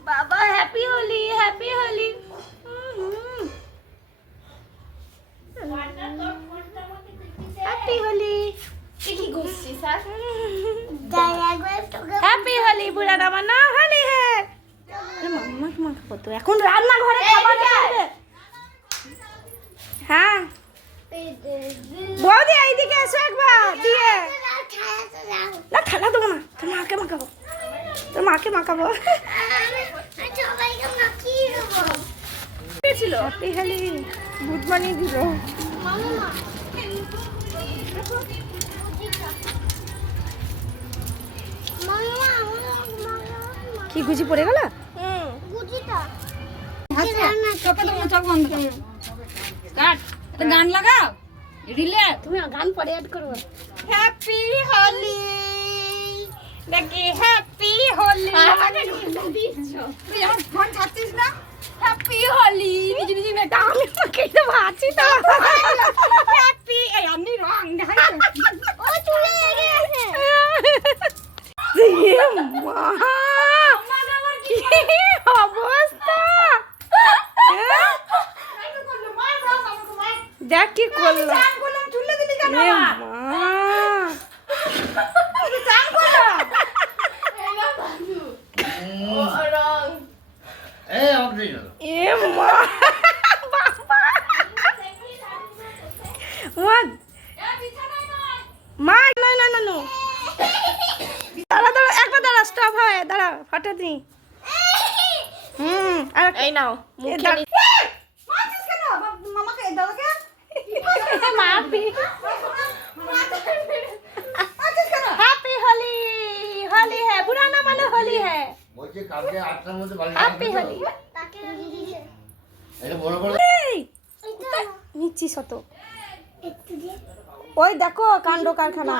বাবা happy Holi happy Holi. Happy Holi happy Holi বুড়া নামা না হোলি হ্যাঁ। এখন রান্নাঘরে খাবার হবে। হ্যাঁ বৌদি এইদিকে এসো একবার দিয়ে না খেলা দেবো না তোর মাকে মাখাবো তোর মাকে মাখাবো ছিল খালি গুড মর্নিং দিল কি গুজি পড়ে গেল গান লাগাও রিলে তুমি গান পরে অ্যাড করো হ্যাপি হোলি দেখি হ্যাপি হোলি আমাকে দিচ্ছো তুই আমার ফোন ছাড়ছিস না হ্যাপি হোলি নিজে নিজে মেটা আমি মাকে তো ভাবছি তো হ্যাপি এই আমি রং দেখাই ও চলে গেছে মা আমার কি অবস্থা দেখ কি করলো চুলে দিলি কেন মা চান করো এ মা বাবা মা না না না দাঁড়া দাঁড়া একবার দাঁড়া স্টপ হয় দাঁড়া হঠাৎ নি এই নাও মামাকে দাদাকে মাপি हैप्पी होली होली है बुरा ना मानो होली है বলছি কালকে 8টার মধ্যে বাড়ি हैप्पी होली এটা বড় বড় নিচ্ছি শত ওই দেখো কাণ্ড কারখানা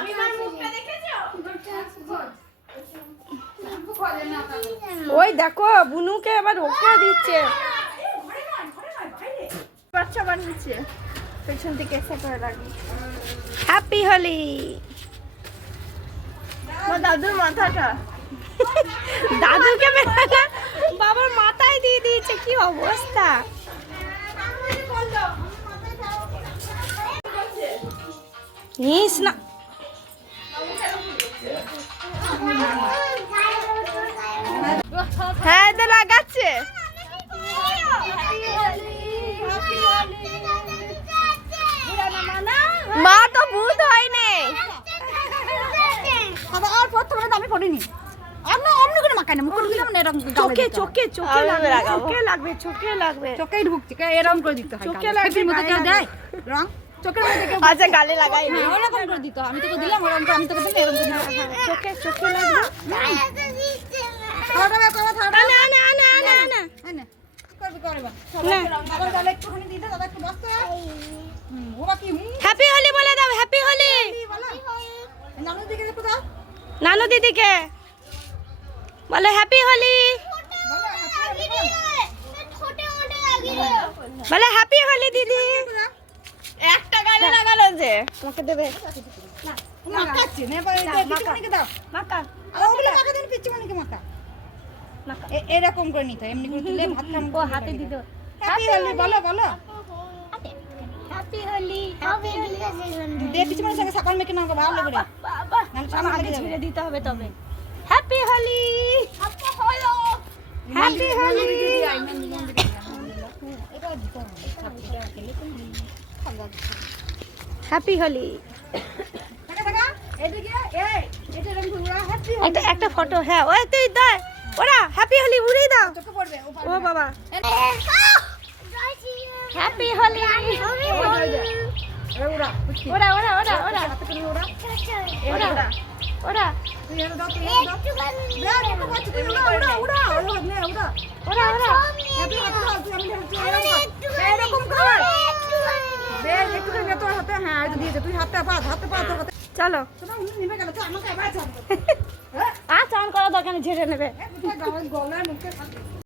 ওই দেখো বুনুকে এবার ওকে দিচ্ছে বাচ্চা বানিয়েছে পেছন থেকে এসে করে লাগে হ্যাপি হোলি দাদুর মাথাটা দাদুকে বেলা বাবার মাথায় দিয়ে দিয়েছে কি অবস্থা নিস না হ্যাঁ তো লাগাচ্ছে মা তো ভূত হয়নি আর প্রথমে তো আমি পড়িনি আমরা অমনি করে মাখাই না মুখ দিলাম না এরকম চোখে চোখে চোখে লাগবে চোখে লাগবে চোখেই ঢুকছে এরকম করে দিতে হয় চোখে লাগবে মতো কেউ দেয় রং চোখের মধ্যে কেউ আচ্ছা গালে লাগাই হ্যাঁ ওরকম করে দিতে হয় আমি তোকে দিলাম ওরকম করে আমি তোকে দিলাম এরকম করে দিলাম চোখে চোখে লাগবে থাড়াবে কথা থাড়া না না না না না হ্যাঁ না করবে করবে সবাই আবার গালে একটুখানি দিতে দাদা একটু বসতে ও বাকি হ্যাপি হোলি বলে দাও হ্যাপি হোলি বলো নানু দিকে একটু দাও নানু দিদিকে বলে হ্যাপি হোলি বলে হ্যাপি হোলি দিদি একটা গালে লাগালো যে তোমাকে দেবে না মাখাচ্ছে না পিচুমনিকে দাও মাকা আর ওগুলো মাখা দেন পিচুমনিকে মাখা এরকম করে নিতে এমনি করে দিলে ভাত খাম ও হাতে দিতে হ্যাপি হোলি বলো বলো হ্যাপি হোলি হ্যাপি হোলি দে পিচুমনির সঙ্গে সাকাল মেখে নাও ভালো করে বাবা আমাকে ছেড়ে দিতে হবে তবে happy Holi happy Holi happy Holi একটা ফটো হ্যাঁ ওই তুই দে ওরা হ্যাপি হোলি উড়িয়ে দাও ও বাবা হ্যাপি হোলি ওরা ওরা ওরা ওরা ওরা ওরা ওরা চলো আর চান করা দরকার ঝেড়ে নেবে